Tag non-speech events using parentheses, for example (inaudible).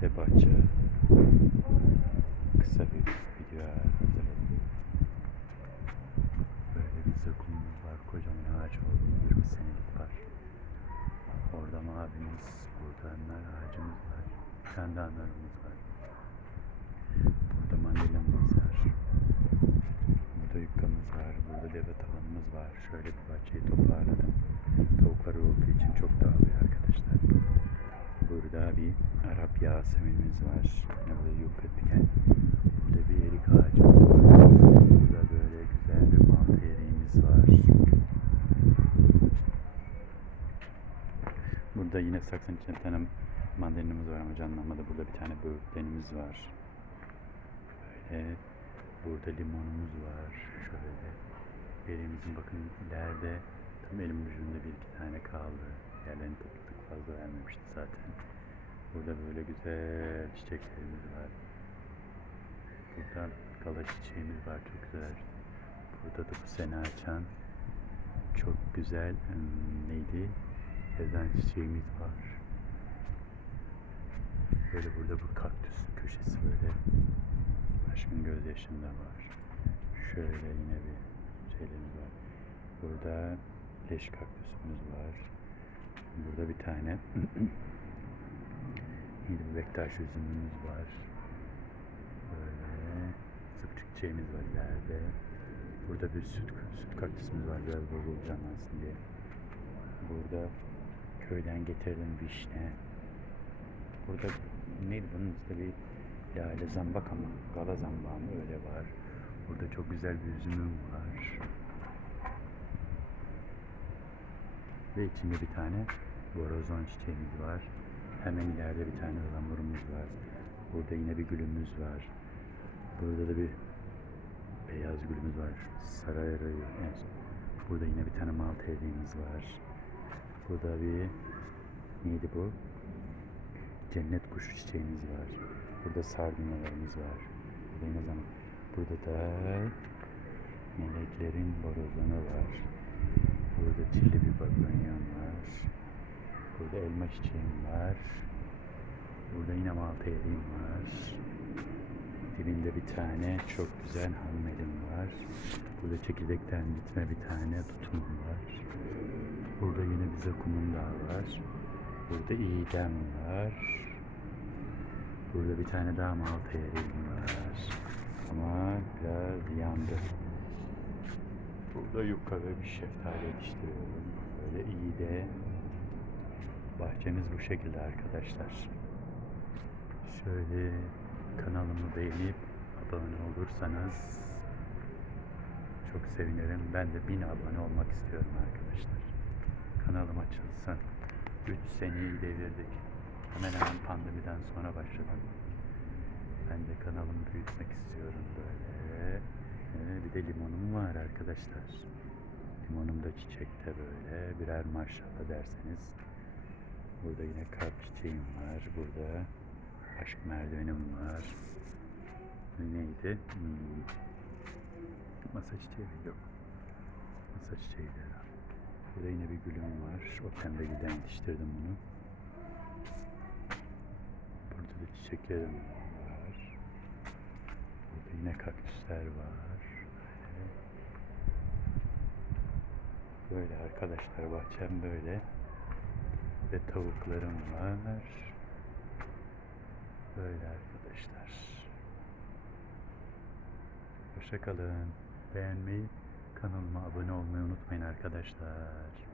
size bahçe kısa bir video hazırladım. Böyle bir zırkumumuz var. Kocaman ağaç oldu. 20 senelik var. Orada mavimiz, burada nar ağacımız var. Bir tane daha narımız var. Burada mandalinamız var. Burada yukkamız var. Burada deve tavanımız var. Şöyle bir bahçeyi toparladım. Tavuklar olduğu için çok dağılıyor arkadaşlar. Burada bir Arap Yasemin'imiz var. Yine burada yufka diken. Burada bir erik ağacımız var. Burada böyle güzel bir mantı eriğimiz var. Burada yine saksının içinde bir tane mandalinamız var ama canlanmadı. Burada bir tane böğürtlenimiz var. Böyle burada limonumuz var. Şöyle elimizin bakın ileride tam elimin ucunda bir iki tane kaldı. Diğerlerini topladık fazla vermemişti zaten. Burada böyle güzel çiçeklerimiz var. Burada gala çiçeğimiz var çok güzel. Burada da bu sene açan çok güzel neydi? Gezen çiçeğimiz var. Böyle burada bu kaktüs köşesi böyle. Aşkın gözyaşında var. Şöyle yine bir şeylerimiz var. Burada leş kaktüsümüz var. Burada bir tane (clears throat) bu bektaş üzümümüz var. Böyle sıkçık çiçeğimiz var ileride. Burada bir süt, süt kaktüsümüz var biraz bozulacağımasın diye. Burada köyden getirdim vişne. Burada neydi bunun işte bir yayla zambak ama gala zambağı mı öyle var. Burada çok güzel bir üzümüm var. Ve içinde bir tane borazon çiçeğimiz var. Hemen ileride bir tane ıhlamurumuz var. Burada yine bir gülümüz var. Burada da bir beyaz gülümüz var. Sarayarı. Evet. Burada yine bir tane malta eriğimiz var. Burada bir neydi bu? Cennet kuşu çiçeğimiz var. Burada sardunyalarımız var. Burada yine zaman. Burada da meleklerin borazanı var. Burada çilli bir babonyan var. Burada elma çiçeğim var. Burada yine malta eriğim var. Dibinde bir tane çok güzel hanmelim var. Burada çekirdekten bitme bir tane tutumum var. Burada yine bir zakumum daha var. Burada iğdem var. Burada bir tane daha malta eriğim var. Ama biraz yandı. Burada yufka ve bir şeftali yetiştiriyorum. Böyle iyi de bahçemiz bu şekilde arkadaşlar. Şöyle kanalımı beğenip abone olursanız çok sevinirim. Ben de bin abone olmak istiyorum arkadaşlar. Kanalım açılsın. 3 seneyi devirdik. Hemen hemen pandemiden sonra başladım. Ben de kanalımı büyütmek istiyorum böyle. Ee, bir de limonum var arkadaşlar. Limonum da çiçekte böyle. Birer maşallah derseniz. Burada yine kalp çiçeğim var. Burada aşk merdivenim var. Bu neydi? Hmm. Masa çiçeği yok. Masa çiçeği de herhalde. Burada yine bir gülüm var. O pembe gülden yetiştirdim bunu. Burada da çiçeklerim var. Burada yine kaktüsler var. Böyle. Böyle arkadaşlar bahçem böyle. Ve tavuklarım var. Böyle arkadaşlar. Hoşçakalın. Beğenmeyi, kanalıma abone olmayı unutmayın arkadaşlar.